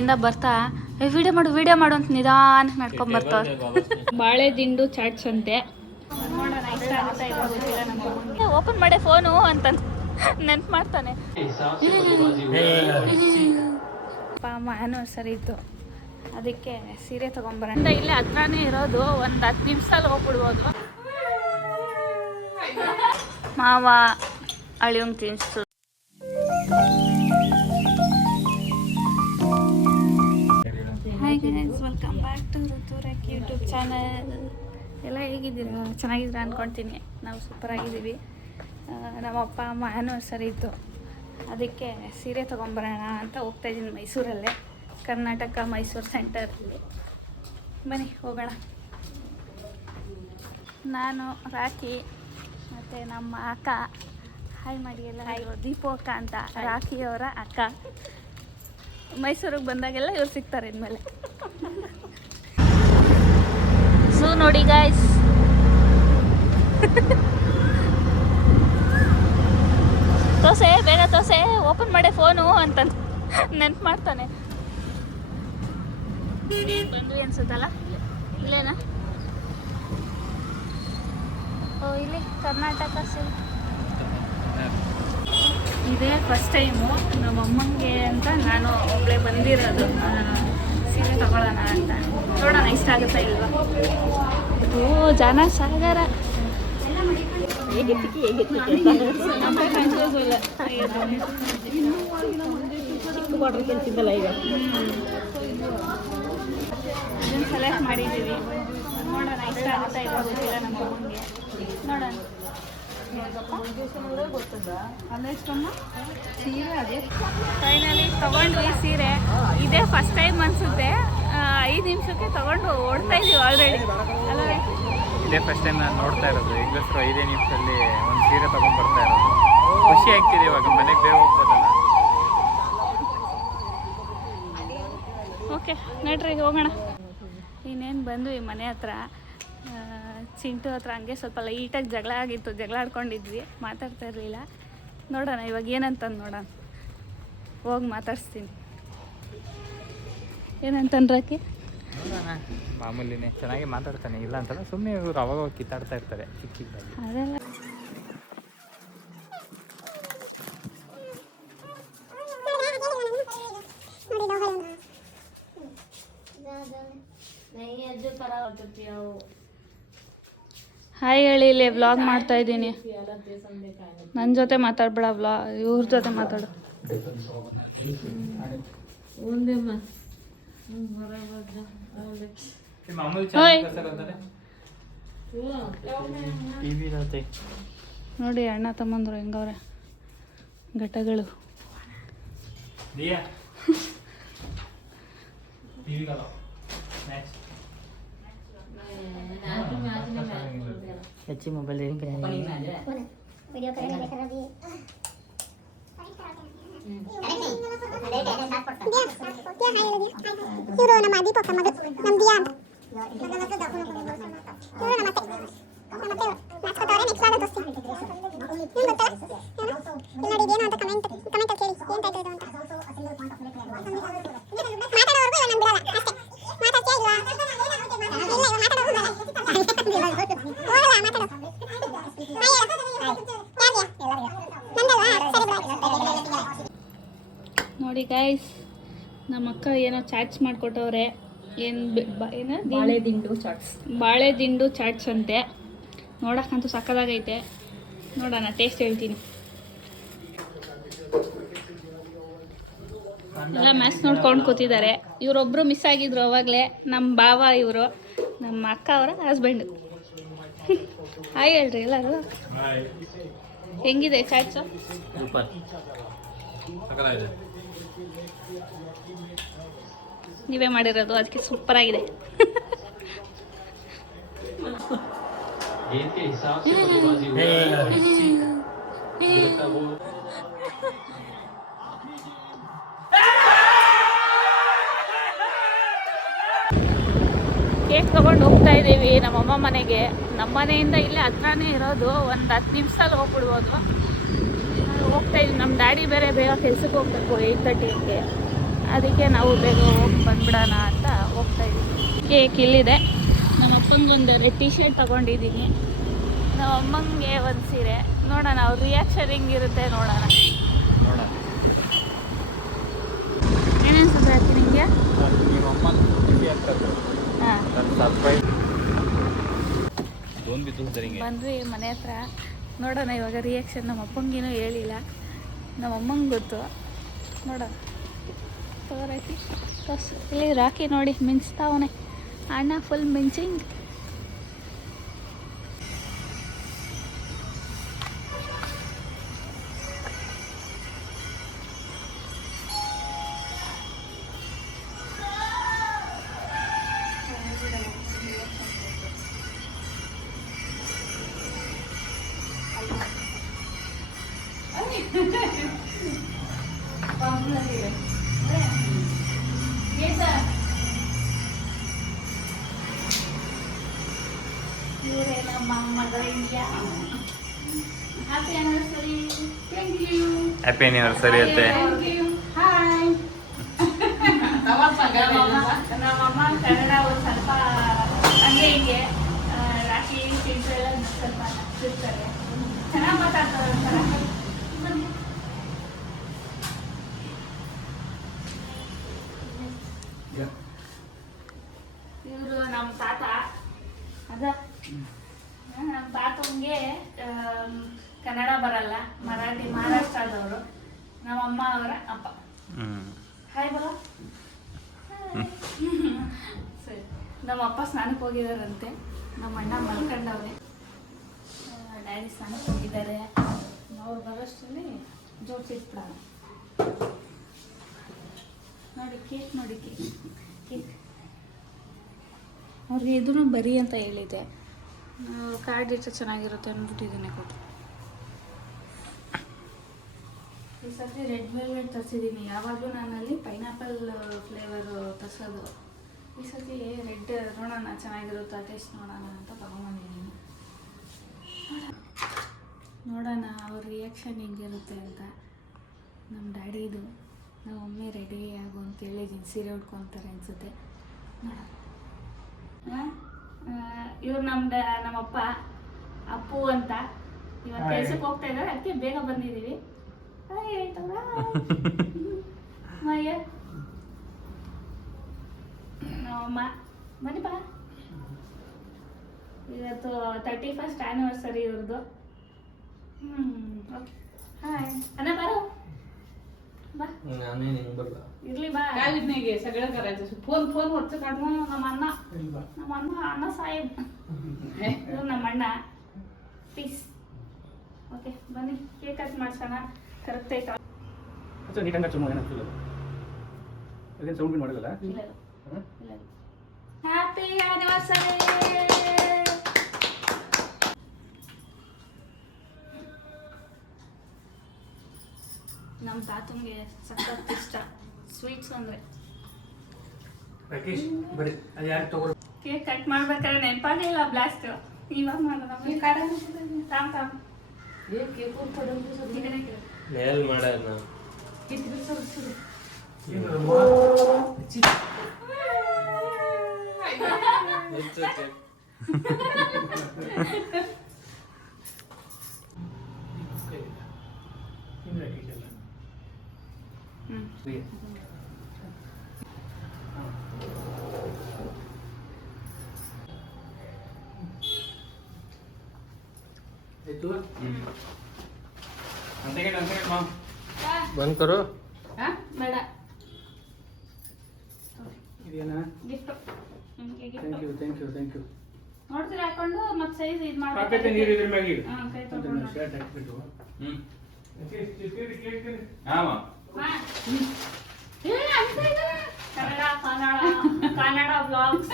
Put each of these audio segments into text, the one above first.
ಇಂದ ಬರ್ತಾ ವಿಡಿಯೋ ಮಾಡು ಅಂತ ನಿಧಾನ ನಡ್ಕೊಂಡ್ ಬರ್ತಾವ್ರೆ. ಬಾಳೆ ದಿಂಡು ಚಾಟ್ಸ್ ಅಂತೆ. ಓಪನ್ ಮಾಡೇ ಫೋನು ಅಂತ ನೆನ್ಪು ಮಾಡ್ತಾನೆ. ಅಮ್ಮ ಆ್ಯನಿವರ್ಸರಿ ಇತ್ತು, ಅದಕ್ಕೆ ಸೀರೆ ತಗೊಂಬರೋಣ. ಇಲ್ಲೇ ಹತ್ರನೇ ಇರೋದು, ಒಂದು 10 ನಿಮಿಷದಲ್ಲಿ ಹೋಗ್ಬಿಡ್ಬೋದು. ಮಾವ ಅಳಿಯಂಗೆ ತಿನ್ನಿಸ್ತು. Hi guys, welcome back to ಋತುರಕ್ ಯೂಟ್ಯೂಬ್ ಚಾನಲ್. ಎಲ್ಲ ಹೇಗಿದ್ದೀರಾ? ಚೆನ್ನಾಗಿದ್ದೀರಾ ಅಂದ್ಕೊಳ್ತೀನಿ. ನಾವು ಸೂಪರ್ ಆಗಿದ್ದೀವಿ. ನಮ್ಮ ಅಪ್ಪ ಅಮ್ಮ ಆ್ಯನಿವರ್ಸರಿ ಇತ್ತು, ಅದಕ್ಕೆ ಸೀರೆ ತೊಗೊಂಬರೋಣ ಅಂತ ಹೋಗ್ತಾಯಿದ್ದೀನಿ. ಮೈಸೂರಲ್ಲೇ, ಕರ್ನಾಟಕ ಮೈಸೂರು ಸೆಂಟರಲ್ಲಿ. ಬನ್ನಿ ಹೋಗೋಣ. ನಾನು ರಾಖಿ ಮತ್ತು ನಮ್ಮ ಅಕ್ಕ. ಹಾಯ್ ಮಾಡಿ ಎಲ್ಲ. ದೀಪು ಅಕ್ಕ ಅಂತ, ರಾಖಿಯವರ ಅಕ್ಕ. ಮೈಸೂರಿಗೆ ಬಂದಾಗೆಲ್ಲ ಇವ್ರು ಸಿಗ್ತಾರೆ ಇನ್ಮೇಲೆ. ಝೂ ನೋಡಿ ಗಾಯ್ಸ್. ತೋಸೆ ಬೇಗ ತೋಸೆ, ಓಪನ್ ಮಾಡೇ ಫೋನು ಅಂತ ನೆನ್ಪು ಮಾಡ್ತಾನೆ. ಬಂದ್ವಿ ಅನ್ಸುತ್ತಲ್ಲ, ಇಲ್ಲೇನಾ? ಓ, ಇಲ್ಲಿ ಕರ್ನಾಟಕ ಸಿಲ್ಕ್. ಇದೇ ಫಸ್ಟ್ ಟೈಮು ನಮ್ಮ ಅಮ್ಮಂಗೆ ಅಂತ ನಾನು ಒಬ್ಬಳೇ ಬಂದಿರೋದು ಸೀರೆ ತಗೊಳ್ಳೋಣ ಅಂತ. ನೋಡೋಣ ಇಷ್ಟ ಆಗುತ್ತಾ ಇಲ್ವಾ. ಓ, ಜನ ಸಾಗರ. ಸೆಲೆಕ್ಟ್ ಮಾಡಿದ್ದೀವಿ, ನೋಡೋಣ ಇಷ್ಟ ಆಗುತ್ತಾ ಇಲ್ವಾ ಗೊತ್ತಿಲ್ಲ ನಮ್ಮ ಅಮ್ಮಂಗೆ. ನೋಡೋಣ. ಫೈನಲಿ ತಗೊಂಡ್ವಿ ಸೀರೆ. ಇದೇ ಫಸ್ಟ್ ಟೈಮ್ ಅನ್ಸುತ್ತೆ. 5 ನಿಮಿಷಕ್ಕೆ ತಗೊಂಡು ಓಡ್ತಾ ಇದೀವಿ ಆಲ್ರೆಡಿ ಅಲ್ಲವೇ. ಇದೇ ಫಸ್ಟ್ ಟೈಮ್ ನಾನು ನೋಡ್ತಾ ಇರೋದು. ಈಗಲೂ 5 ನಿಮಿಷದಲ್ಲಿ ಒಂದು ಸೀರೆ ತಗೊಂಡ್ ಬರ್ತಾ ಇರೋದು. ಖುಷಿ ಆಗ್ತಿದೆ. ಇವಾಗ ಮನೆಗೆ ಬೇಗ ಹೋಗ್ಬೋದಲ್ಲ. ಓಕೆ ನಡ್ರಿ ಹೋಗೋಣ. ಇನ್ನೇನು ಬಂದ್ವಿ ಮನೆ ಹತ್ರ. ಚಿಂಟು ಹತ್ರ ಹಂಗೆ ಸ್ವಲ್ಪ ಲೈಟಾಗಿ ಜಗಳ ಆಗಿತ್ತು, ಜಗಳ ಆಡ್ಕೊಂಡಿದ್ವಿ, ಮಾತಾಡ್ತಾ ಇರಲಿಲ್ಲ. ನೋಡೋಣ ಇವಾಗ ಏನಂತಂದು ನೋಡೋಣ, ಹೋಗಿ ಮಾತಾಡ್ಸ್ತೀನಿ. ಏನಂತಂದ್ರಕ್ಕೆ ನೋಡೋಣ. ಮಾಮೂಲಿನೇ ಚೆನ್ನಾಗಿ ಮಾತಾಡ್ತಾನೆ, ಇಲ್ಲ ಅಂತಲ್ಲ. ಸುಮ್ಮನೆ ಇವರು ಅವಾಗ ಕಿತ್ತಾಡ್ತಾ ಇರ್ತಾರೆ ಚಿಕ್ಕ ಚಿಕ್ಕದಾಗಿ. ಅದೆಲ್ಲ ಹಾಯ್ ಹೇಳಿ. ಇಲ್ಲಿ ವ್ಲಾಗ್ ಮಾಡ್ತಾ ಇದ್ದೀನಿ. ನನ್ನ ಜೊತೆ ಮಾತಾಡ್ಬೇಡ, ಇವ್ರ ಜೊತೆ ಮಾತಾಡು. ನೋಡಿ ಅಣ್ಣ ತಮ್ಮಂದ್ರು ಹೆಂಗವ್ರೆ ಘಟಗಳು. अच्छी मोबाइल वीडियो ಇವರು ನಮ್ಮ ದೀಪಕ ಮಗ ನಮ್ಮ ದಿಯಾ ಅಂತ ಇವರು ಮತ್ತೆ ಮಾಸ್ಕೊತವರೆ ನೆಕ್ಸ್ಟ್ ಆಗ ತೋರಿಸ್ತೀನಿ. ಏನು ಗೊತ್ತಾ ನೋಡಿ ಇದೇನು ಅಂತ ಕಮೆಂಟ್ ಅಲ್ಲಿ ಕೇಳಿ ಏನು ಟೈಟಲ್ ಇದು ಅಂತ. ಮಾತಾಡೋವರೆಗೂ ನಾನು ಬಿಡಲ್ಲ ಅಷ್ಟೇ. ಮಾತಾಡ್ತೀಯಾ ಇಲ್ವಾ? ಇಲ್ಲ ಇವಾಗ ಮಾತಾಡೋದು ನೋಡಿ ಗೈಸ್, ನಮ್ಮ ಅಕ್ಕ ಏನೋ ಚಾಟ್ಸ್ ಮಾಡಿಕೊಟ್ಟವ್ರೆ. ಏನು ಬಾಳೆ ದಿಂಡು ಚಾಟ್ಸ್ ಅಂತೆ. ನೋಡಕ್ಕಂತೂ ಸಕ್ಕದಾಗೈತೆ. ನೋಡೋಣ, ಟೇಸ್ಟ್ ಹೇಳ್ತೀನಿ. ಎಲ್ಲ ಮ್ಯಾಚ್ ನೋಡ್ಕೊಂಡು ಕೂತಿದ್ದಾರೆ. ಇವರೊಬ್ಬರು ಮಿಸ್ ಆಗಿದ್ರು ಅವಾಗಲೇ, ನಮ್ಮ ಭಾವ ಇವರು, ನಮ್ಮ ಅಕ್ಕ ಅವರ ಹಸ್ಬೆಂಡು. ಹಾಯ್ ಹೇಳ್ರಿ ಎಲ್ಲರೂ. ಹೆಂಗಿದೆ ಚಾಟ್ಸು? ನೀವೇ ಮಾಡಿರೋದು, ಅದಕ್ಕೆ ಸೂಪರ್ ಆಗಿದೆ. ಕೇಕ್ ತೊಗೊಂಡು ಹೋಗ್ತಾ ಇದ್ದೀವಿ ನಮ್ಮಮ್ಮ ಮನೆಗೆ. ನಮ್ಮ ಮನೆಯಿಂದ ಇಲ್ಲೇ ಹತ್ರನೇ ಇರೋದು, ಒಂದು 10 ನಿಮಿಷದಲ್ಲಿ ಹೋಗ್ಬಿಡ್ಬೋದು. ಹೋಗ್ತಾ ಇದ್ದೀವಿ. ನಮ್ಮ ಡ್ಯಾಡಿ ಬೇರೆ ಬೇಗ ಕೆಲ್ಸಕ್ಕೆ ಹೋಗ್ಬೇಕು 8:30ಗೆ, ಅದಕ್ಕೆ ನಾವು ಬೇಗ ಹೋಗಿ ಬಂದ್ಬಿಡೋಣ ಅಂತ ಹೋಗ್ತಾ ಇದ್ದೀವಿ. ಕೇಕ್ ಇಲ್ಲಿದೆ. ನಮ್ಮ ಅಪ್ಪಂಗೊಂದು ರೆಡ್ ಟಿ ಶರ್ಟ್ ತೊಗೊಂಡಿದ್ದೀನಿ. ನಮ್ಮ ಅಮ್ಮಂಗೆ ಒಂದು ಸೀರೆ. ನೋಡೋಣ ಅವ್ರ ರಿಯಾಕ್ಷನ್ ಹೆಂಗಿರುತ್ತೆ ನೋಡೋಣ. ಏನೇನಿಸುತ್ತೆ ಹಾಕಿ ನಿಮಗೆ? ಹಾಂ, ಬಂದ್ವಿ ಮನೆ ಹತ್ರ. ನೋಡೋಣ ಇವಾಗ ರಿಯಾಕ್ಷನ್. ನಮ್ಮ ಅಪ್ಪಂಗೇನೂ ಹೇಳಿಲ್ಲ, ನಮ್ಮ ಅಮ್ಮಂಗೆ ಗೊತ್ತು. ನೋಡೋಣ ತಗೋರಾಕಿ ಬಸ್. ಇಲ್ಲಿ ರಾಕಿ ನೋಡಿ ಮಿಂಚ್ತಾವನೆ. ಅಣ್ಣ ಫುಲ್ ಮಿಂಚಿಂಗ್. ಇವರೇ ನಮ್ಮ ಮಗಳ India. Happy anniversary. Thank you. Happy anniversary ಅತ್ತೆ. ಹಾಯ್. ನಮ್ಮಮ್ಮ ಕನ್ನಡ ಒಂದು ಸ್ವಲ್ಪ ಹಂಗೆ ಹಿಂಗೆ ರಾಶಿ ತಿಂಗಳು ಎಲ್ಲ ಸ್ವಲ್ಪ ನಗ್ತಿರ್ತಾರೆ. ಚೆನ್ನಾಗಿ ಮಾತಾಡ್ತಾರೆ ಒಂಥರ. ಇವರು ನಮ್ಮ ತಾತ. ಅದ ನಮ್ಮ ತಾತಂಗೆ ಕನ್ನಡ ಬರಲ್ಲ, ಮರಾಠಿ, ಮಹಾರಾಷ್ಟ್ರದವರು. ನಮ್ಮಮ್ಮ ಅವರ ಅಪ್ಪ. ಹಾಯ್ ಬರೋ. ಸರಿ, ನಮ್ಮ ಅಪ್ಪ ಸ್ನಾನಕ್ಕೆ ಹೋಗಿದಾರಂತೆ. ನಮ್ಮ ಅಣ್ಣ ಮಲ್ಕೊಂಡವ್ರೆ. ಡ್ಯಾಡಿ ಸ್ನಾನಕ್ಕೆ ಹೋಗಿದ್ದಾರೆ. ಅವ್ರು ಬರೋಷ್ಟರಲ್ಲಿ ಜೋಡಿಸಿಟ್ಬಿಡೋಣ. ನೋಡಿ ಕೇಕ್, ನೋಡಿ ಕೇಕ್. ಅವ್ರಿಗೆ ಇದನ್ನು ಬರಿ ಅಂತ ಹೇಳಿದೆ. ಕಾರ್ಡ್ ಇಟ್ಟರೆ ಚೆನ್ನಾಗಿರುತ್ತೆ ಅಂದ್ಬಿಟ್ಟಿದ್ದೀನಿ ಕೊಟ್ಟು. ಈ ಸರ್ತಿ ರೆಡ್ ವೆಲ್ವೆಟ್ ತರಿಸಿದ್ದೀನಿ. ಯಾವಾಗಲೂ ನಾನಲ್ಲಿ ಪೈನಾಪಲ್ ಫ್ಲೇವರು ತರಿಸೋದು. ಈ ಸರ್ತಿ ರೆಡ್ ನೋಡೋಣ, ಚೆನ್ನಾಗಿರುತ್ತಾ ಟೇಸ್ಟ್ ನೋಡೋಣ ಅಂತ ತೊಗೊಂಬಂದಿದ್ದೀನಿ. ನೋಡೋಣ ಅವ್ರ ರಿಯಾಕ್ಷನ್ ಹೆಂಗಿರುತ್ತೆ ಅಂತ. ನಮ್ಮ ಡ್ಯಾಡಿದು. ನಮ್ಮ ಮಮ್ಮಿ ರೆಡಿ ಆಗು ಅಂತ ಹೇಳಿದ್ದೀನಿ. ಸೀರೆ ಉಟ್ಕೊತಾರೆ ಅನಿಸುತ್ತೆ. ನೋಡೋಣ. ಇವ್ರು ನಮ್ಮಪ್ಪ ಅಪ್ಪು ಅಂತ. ಇವತ್ತು ಕೆಲ್ಸಕ್ಕೆ ಹೋಗ್ತಾ ಇದ್ದಾರೆ, ಅದಕ್ಕೆ ಬೇಗ ಬಂದಿದ್ದೀವಿ. ಮಯ್ಯ ನಮ್ಮಮ್ಮ ಬನ್ನಿ ಬಾ. ಇವತ್ತು 31st ಆ್ಯನಿವರ್ಸರಿ ಇವ್ರದ್ದು. ಓಕೆ. ಹಾಯ್ ಅಣ್ಣ बारो बा. इरली बा. काय नाही सगळं करायचं. फोन वरचं काढून ನಮ್ಮ ಅಣ್ಣ ಸಾಹೇಬ್. ಇದು ನಮ್ಮ ಅಣ್ಣ. ಪೀಸ್. ಓಕೆ ಬನ್ನಿ ಕೇಕ್ ಕಟ್ ಮಾಡ್ಸೋಣ. ಕರೆಕ್ಟ್ ಆಯ್ತಾ? अच्छा नीट अंगा चमो ಏನಾಗ್ತಿಲ್ಲ. ಅದೇನು ಸೌಂಡ್ ಮಾಡಲ್ಲ. ಇಲ್ಲ. Happy anniversary. ನಮ್ಮ ತಾತಂಗೆ ಸಖತ್ ಇಷ್ಟ ಸ್ವೀಟ್ಸ್ ಅಂದರೆ. ರಾಕೇಶ್ ಬರೀ ಅದು ಯಾರು ತಗೋ. ಕೇಕ್ ಕಟ್ ಮಾಡ್ಬೇಕಾದ್ರೆ ನೆನಪಾಗಿಲ್ಲ ಬ್ಲಾಸ್ಟ್. ಇವಾಗ ಮಾಡೋಣ. ತಾಮ್ ಮೇಲ್ ಮಾಡೋಣ. किती दिवस बंद करो. ಬೇಡ. ಇದೇನಾ? ಗಿಫ್ಟ್ ನಿಮಗೆ thank you thank you thank you. ನೋಡ್ತೀರಾ ಹಾಕೊಂಡು ಮತ್ತೆ ಸೈಜ್ ಇದು ಪಾಕೆಟ್ ನೀರು ಇದ್ರ ಮ್ಯಾಗ ಇಡು. ಹಾಂ ಕೈ ತಗೊಂಡು ಶರ್ಟ್ ಹಾಕ್ಬಿಟ್ಟು ಹಾಂ ಕನ್ನಡ ಬ್ಲಾಗ್ಸ್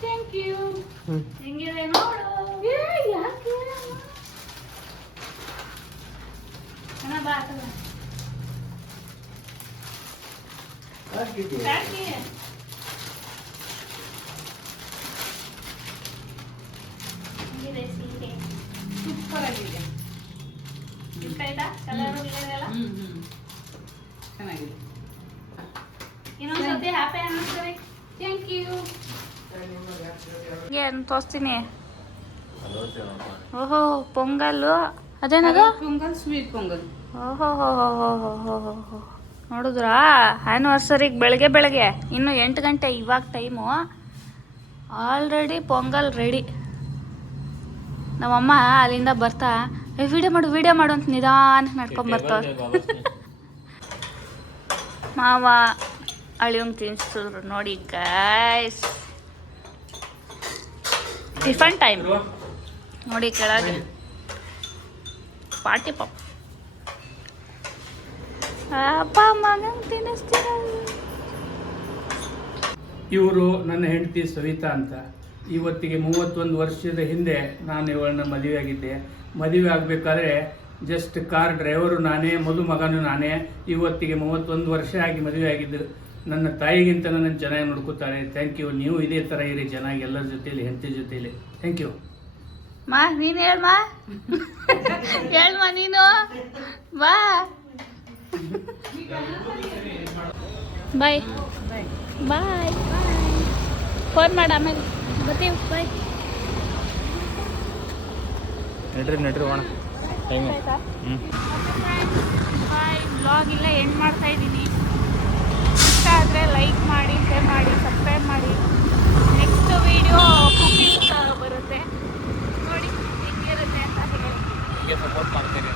ಥ್ಯಾಂಕ್ ಯು. ಹೆಂಗಿದೆ ನೋಡು. ಯಾಕೆ ಅಣ್ಣ ಬಾ ತಗೋ. ಯಾಕೆ ಹೆಂಗಿದೆ ಸೀರೆ? ಸೂಪರ್ ಆಗಿದೆ. ಇಷ್ಟ ಆಯ್ತಾ? ಕಲರ್ ಎಲ್ಲ ಚೆನ್ನಾಗಿದೆ. ಮತ್ತೆ ಹ್ಯಾಪಿ ಆನಿವರ್ಸರಿ. Thank you. ಏನು ತೋರಿಸ್ತೀನಿ. ಓಹೋ ಪೊಂಗಲ್ಲು ಅದೇನದು? ಪೊಂಗಲ್ ಸ್ವೀಟ್ ಪೊಂಗಲ್. ಓಹೋ ನೋಡಿದ್ರಾ ಆ್ಯನಿವರ್ಸರಿಗೆ ಬೆಳಗ್ಗೆ ಇನ್ನು 8 ಗಂಟೆ ಇವಾಗ ಟೈಮು, ಆಲ್ರೆಡಿ ಪೊಂಗಲ್ ರೆಡಿ. ನಮ್ಮಮ್ಮ ಅಲ್ಲಿಂದ ಬರ್ತಾ ವಿಡಿಯೋ ಮಾಡು ಅಂತ ನಿಧಾನ ನಡ್ಕೊಂಬರ್ತಾವೆ. ಮಾವ ಅಳಿಯಂಗೆ ತಿನ್ಸಿದ್ರು ನೋಡಿ ಗೈಸ್. ಟಿಫನ್ ಟೈಮ್ ನೋಡಿ ಕೆಳಗೆ ಪಾರ್ಟಿ ಪಾಪ್. ಅಪ್ಪ ಮಗಂಗೆ ತಿನ್ನಿಸ್ತೀರ. ಇವರು ನನ್ನ ಹೆಂಡತಿ ಸವಿತಾ ಅಂತ. ಇವತ್ತಿಗೆ 31 ವರ್ಷದ ಹಿಂದೆ ನಾನು ಇವಳನ್ನ ಮದುವೆ ಆಗಿದ್ದೆ. ಮದುವೆ ಆಗಬೇಕಾದ್ರೆ ಜಸ್ಟ್ ಕಾರ್ ಡ್ರೈವರು ನಾನೇ, ಮಗನೂ ನಾನೇ. ಇವತ್ತಿಗೆ 31 ವರ್ಷ ಆಗಿ ಮದುವೆ ಆಗಿದ್ದು. ನನ್ನ ತಾಯಿಗಿಂತ ನನ್ನ ಚೆನ್ನಾಗಿ ನೋಡ್ಕೋತಾರೆ. Thank you. ನೀವು ಇದೇ ಥರ ಇರಿ ಚೆನ್ನಾಗಿ ಎಲ್ಲರ ಜೊತೆಲಿ, ಹೆಂಡತಿ ಜೊತೆಲಿ. Thank you. ಮಾ ನೀನು ಹೇಳ್ಮಾ ಹೇಳ್ಮಾ ನೀನು ಬಾ. ಬಾಯ್ ಬಾಯ್ ಫೋನ್ ಮಾಡ ಆಮೇಲೆ ಬರ್ತೀವಿ. ಬಾಯ್. ನಡ್ರಿ ಹೋಣ ಟೈಮ್. ಬಾಯ್. ಬ್ಲಾಗ್ ಇಲ್ಲ ಎಂಡ್ ಮಾಡ್ತಾ ಇದ್ದೀನಿ. ಇಷ್ಟ ಆದರೆ ಲೈಕ್ ಮಾಡಿ, ಶೇರ್ ಮಾಡಿ, ಸಬ್ಸ್ಕ್ರೈಬ್ ಮಾಡಿ. ನೆಕ್ಸ್ಟ್ ವಿಡಿಯೋ ಕುಕಿಂಗ್ ಬರುತ್ತೆ ನೋಡಿ, ಹೆಂಗಿರುತ್ತೆ ಅಂತ ಹೇಳಿ ಸಪೋರ್ಟ್ ಮಾಡ್ತೀರಿ.